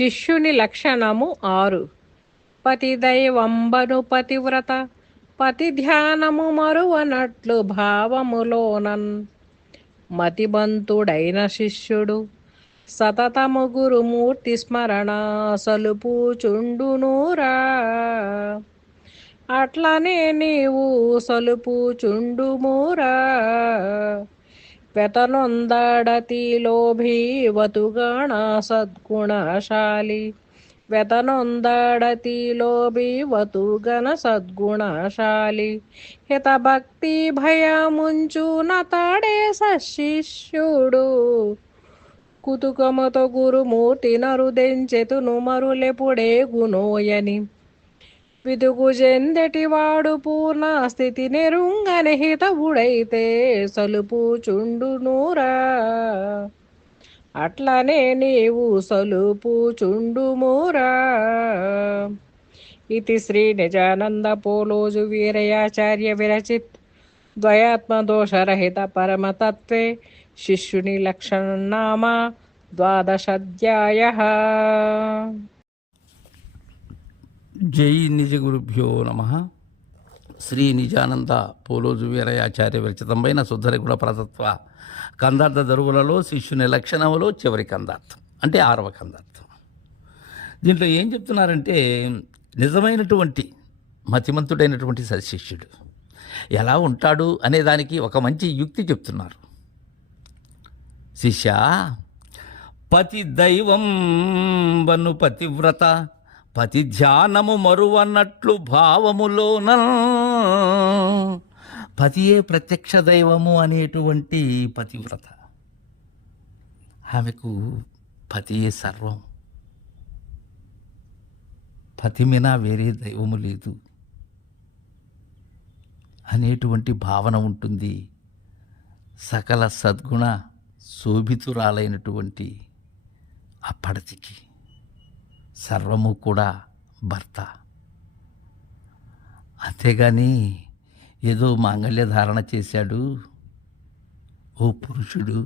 శిష్యుని లక్షణము 6. పతిదైవంబను పతివ్రత పతి ధ్యానము మరువనట్లు భావములోనన్ మతిబంతుడైన శిష్యుడు సతతము గురుమూర్తి స్మరణ సలుపుచుండునురా. అట్లనే నీవు సలుపుచుండుమురా. వెతనొందడతి లోభీవతుగణ సద్గుణశాలి వెతనొందడతి లోభీవతుగణ సద్గుణశాలి హితభక్తి భయముంచు నతడే సశిష్యుడు కుతుకముతో గురుమూర్తి నరుదెంచెతును మరులెపుడే గుణోయని విదుగు చెందెటివాడు పూర్ణ స్థితి నెరుంగని హితవుడైతే సలుపుచుండునురా. అట్లనే నీవు సలుపుచుండుమురా. ఇది శ్రీ నిజానంద పోలోజు వీరయాచార్య విరచిత్ ద్వయాత్మదోషరహిత పరమతత్వే శిష్యుని లక్షణనామ 12వ. జై నిజ గురుభ్యో నమ. శ్రీ నిజానంద పోలోజు వీరయాచార్య విరచితమైన శుద్ధరిగుణ ప్రతత్వ కందార్థ దరువులలో శిష్యుని లక్షణములో చివరి కందార్థం అంటే 6వ కందార్థం. దీంట్లో ఏం చెప్తున్నారంటే నిజమైనటువంటి మతిమంతుడైనటువంటి సశిష్యుడు ఎలా ఉంటాడు అనే దానికి ఒక మంచి యుక్తి చెప్తున్నారు. శిష్య, పతి దైవం వను పతివ్రత పతి ధ్యానము మరువన్నట్లు భావములోన పతియే ప్రత్యక్ష దైవము అనేటువంటి పతివ్రత. ఆమెకు పతియే సర్వం, పతి మినా వేరే దైవము లేదు అనేటువంటి భావన ఉంటుంది. సకల సద్గుణ శోభితురాలైనటువంటి అప్పడతికి సర్వము కూడా భర్త. అంతేగాని ఏదో మాంగళ్య ధారణ చేశాడు ఓ పురుషుడు,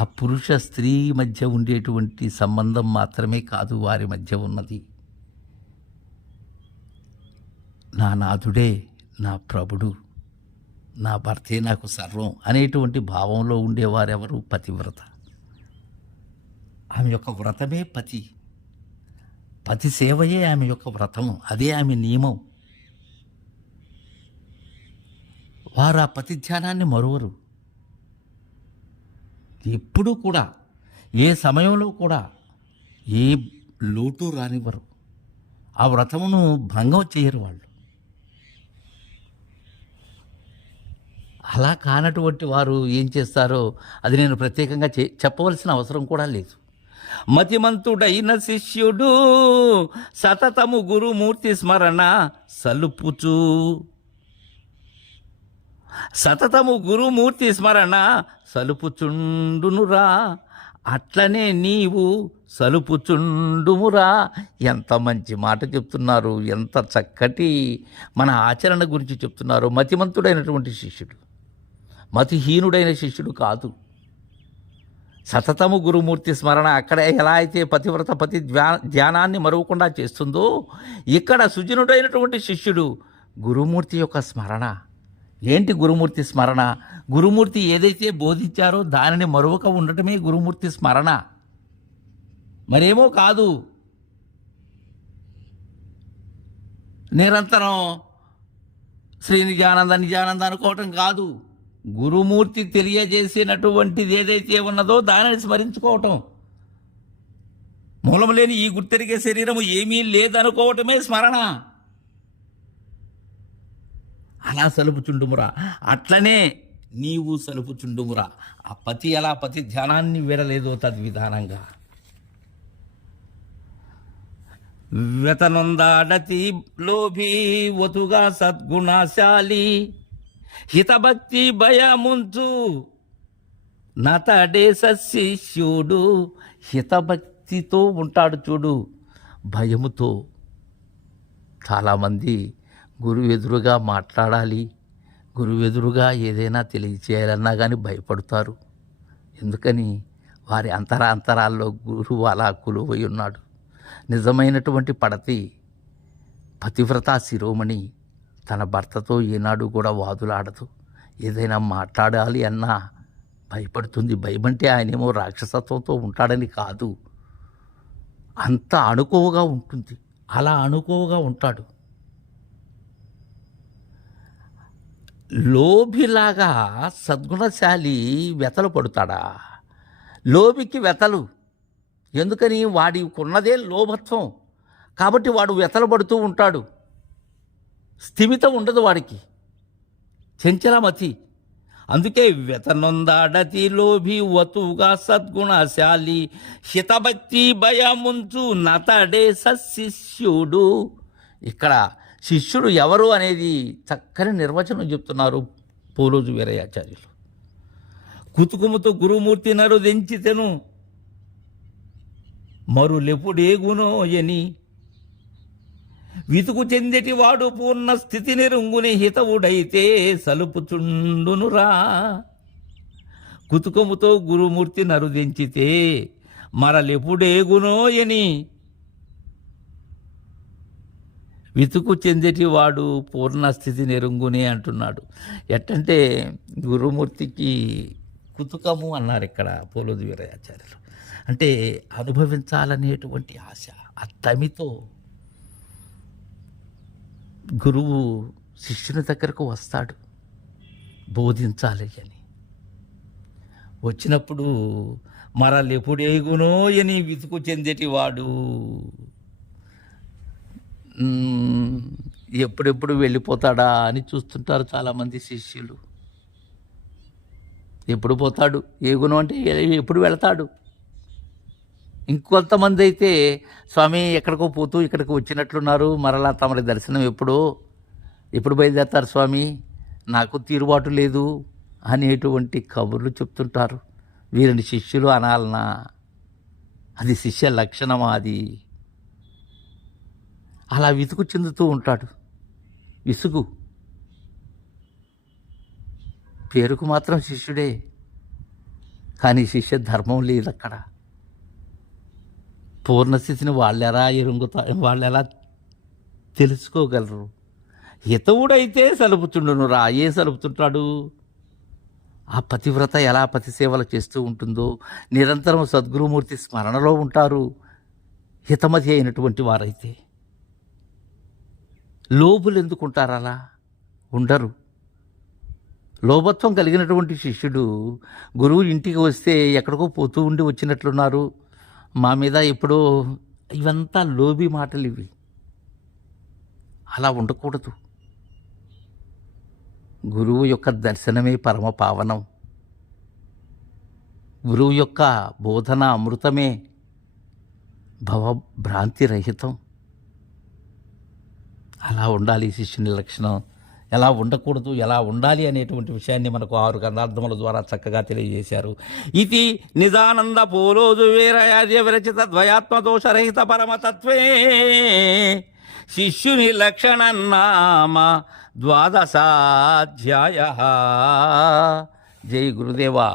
ఆ పురుష స్త్రీ మధ్య ఉండేటువంటి సంబంధం మాత్రమే కాదు వారి మధ్య ఉన్నది. నా నాథుడే నా ప్రభుడు, నా భర్తే నాకు సర్వం అనేటువంటి భావంలో ఉండేవారెవరు? పతివ్రత. ఆమె యొక్క వ్రతమే పతి, పతి సేవయే ఆమె యొక్క వ్రతము, అదే ఆమె నియమం. వారు ఆ పతి ధ్యానాన్ని మరువరు. ఎప్పుడూ కూడా ఏ సమయంలో కూడా ఏ లోటు రానివ్వరు. ఆ వ్రతమును భంగం చేయరు వాళ్ళు. అలా కానటువంటి వారు ఏం చేస్తారో అది నేను ప్రత్యేకంగా చెప్పవలసిన అవసరం కూడా లేదు. మతిమంతుడైన శిష్యుడు సతతము గురుమూర్తి స్మరణ సలుపుచు సతతము గురుమూర్తి స్మరణ సలుపుచుండునురా. అట్లనే నీవు సలుపుచుండుమురా. ఎంత మంచి మాట చెప్తున్నారు, ఎంత చక్కటి మన ఆచరణ గురించి చెప్తున్నారు. మతిమంతుడైనటువంటి శిష్యుడు, మతిహీనుడైన శిష్యుడు కాదు. సతతము గురుమూర్తి స్మరణ అక్కడ ఎలా అయితే పతివ్రత పతి ధ్యానాన్ని మరువకుండా చేస్తుందో, ఇక్కడ సుజనుడైనటువంటి శిష్యుడు గురుమూర్తి యొక్క స్మరణ. ఏంటి గురుమూర్తి స్మరణ? గురుమూర్తి ఏదైతే బోధించారో దానిని మరువక ఉండటమే గురుమూర్తి స్మరణ, మరేమో కాదు. నిరంతరం శ్రీ నిజానంద అనుకోవటం కాదు. గురుమూర్తి తెలియజేసినటువంటిది ఏదైతే ఉన్నదో దానిని స్మరించుకోవటం. మూలము లేని ఈ గుర్తెరిగే శరీరము ఏమీ లేదనుకోవటమే స్మరణ. అలా సలుపుచుండుమురా. అట్లనే నీవు సలుపుచుండుమురా. ఆ పతి ఎలా పతి ధ్యానాన్ని వీడలేదో తద్విధానంగా వెతనొందాడతి లోభీ వతుగా సద్గుణశాలి హితభక్తి భయముంచు నతడే సశిష్యుడు. హితభక్తితో ఉంటాడు చూడు, భయముతో. చాలామంది గురువు ఎదురుగా మాట్లాడాలి, గురువు ఎదురుగా ఏదైనా తెలియచేయాలన్నా కానీ భయపడతారు. ఎందుకని? వారి అంతరాంతరాల్లో గురువు అలా కొలువై ఉన్నాడు. నిజమైనటువంటి పడతి పతివ్రత శిరోమణి తన భర్తతో ఏనాడు కూడా వాదులాడదు. ఏదైనా మాట్లాడాలి అన్నా భయపడుతుంది. భయమంటే ఆయనేమో రాక్షసత్వంతో ఉంటాడని కాదు, అంత అణుకువగా ఉంటుంది. అలా అణుకువగా ఉంటాడు. లోభిలాగా సద్గుణశాలి వెతలు పడుతాడా? లోభికి వెతలు ఎందుకని? వాడికున్నదే లోభత్వం కాబట్టి వాడు వెతలు పడుతూ ఉంటాడు. స్థిమితం ఉండదు వాడికి, చంచలమతి. అందుకే వెతనొందాడతి లోభి వతుగా సద్గుణశాలి హితభక్తి భయముంచు నతడే సశిష్యుడు. ఇక్కడ శిష్యుడు ఎవరు అనేది చక్కని నిర్వచనం చెప్తున్నారు పోలోజు వీరయాచార్యులు. కుతుకుముతో గురుమూర్తి నరుదెంచితెను మరులెప్పుడేగునో ఎని వితుకు చెందెటి వాడు పూర్ణ స్థితి నిరుంగుని హితవుడైతే సలుపుచుండునురా. కుతుకముతో గురుమూర్తి నరుదెంచితే మరలెప్పుడేగునో ఎని వితుకు చెందెటి వాడు పూర్ణస్థితి నెరుంగునే అంటున్నాడు. ఎట్టంటే గురుమూర్తికి కుతుకము అన్నారు ఇక్కడ పోలోజు వీరయాచార్యులు. అంటే అనుభవించాలనేటువంటి ఆశ, ఆ తమితో గురువు శిష్యుని దగ్గరకు వస్తాడు బోధించాలి అని. వచ్చినప్పుడు మరలెప్పుడేగునో అని వితుకు చెందేటి వాడు ఎప్పుడెప్పుడు వెళ్ళిపోతాడా అని చూస్తుంటారు చాలామంది శిష్యులు. ఎప్పుడు పోతాడు? ఏగును అంటే ఎప్పుడు వెళతాడు. ఇంకొంతమంది అయితే స్వామి ఎక్కడికో పోతూ ఇక్కడికి వచ్చినట్లున్నారు, మరలా తమరి దర్శనం ఎప్పుడు బయలుదేరతారు స్వామి, నాకు తీరుబాటు లేదు అనేటువంటి కబుర్లు చెప్తుంటారు. వీరిని శిష్యులు అనాలనా? అది శిష్య లక్షణమా? అది అలా విసుగు చెందుతూ ఉంటాడు. విసుగు పేరుకు మాత్రం శిష్యుడే, కానీ శిష్య ధర్మం లేదు అక్కడ. పూర్ణస్థితిని వాళ్ళెలా తెలుసుకోగలరు? హితవుడైతే సలుపుతుండునురా. ఏ సలుపుతుంటాడు? ఆ పతివ్రత ఎలా పతిసేవలు చేస్తూ ఉంటుందో, నిరంతరం సద్గురుమూర్తి స్మరణలో ఉంటారు హితమతి అయినటువంటి వారైతే. లోబులు ఎందుకుంటారు? అలా ఉండరు. లోభత్వం కలిగినటువంటి శిష్యుడు గురువు ఇంటికి వస్తే ఎక్కడికో పోతూ ఉండి వచ్చినట్లున్నారు, మా మీద ఎప్పుడో, ఇవంతా లోబి మాటలు ఇవి. అలా ఉండకూడదు. గురువు యొక్క దర్శనమే పరమ పావనం. గురువు యొక్క బోధన అమృతమే భవభ్రాంతి రహితం. అలా ఉండాలి శిష్యుని లక్షణం. ఎలా ఉండకూడదు, ఎలా ఉండాలి అనేటువంటి విషయాన్ని మనకు 6 గ్రంథార్థముల ద్వారా చక్కగా తెలియజేశారు. ఇది నిజానంద పోలోజు వీరయార్య విరచిత ద్వయాత్మదోషరహిత పరమతత్వే శిష్యుని లక్షణన్నామ 12వ అధ్యాయ. జై గురుదేవా.